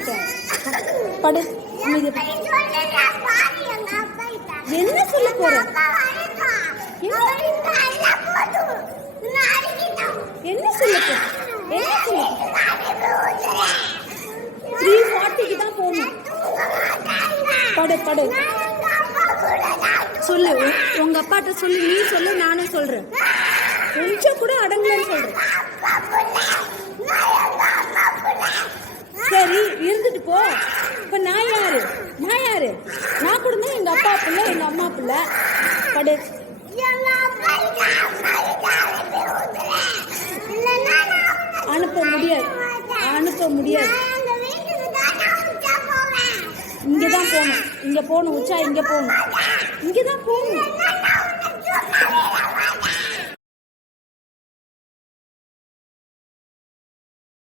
மாட்டேன். படு. என்ன சொல்ல போற? என்ன சொல்ல போற? 3:40க்கு தான் போகணும். படு. சொல்லு, உங்க அப்பாட்ட சொல்லு. நீ சொல்லு, நானும் சொல்றேன். கொஞ்சம் கூட அடங்கலன்னு சொல்றேன். சரி, இருந்துட்டு போ. இப்ப நான் யாரு? நான் கூட தான் எங்க அப்பா பிள்ளை, எங்க அம்மா பிள்ளை. படு. அனுப்ப முடியாது. இங்கதான் போகணும். உச்சா இங்க போகணும். இங்கதான் போகணும்.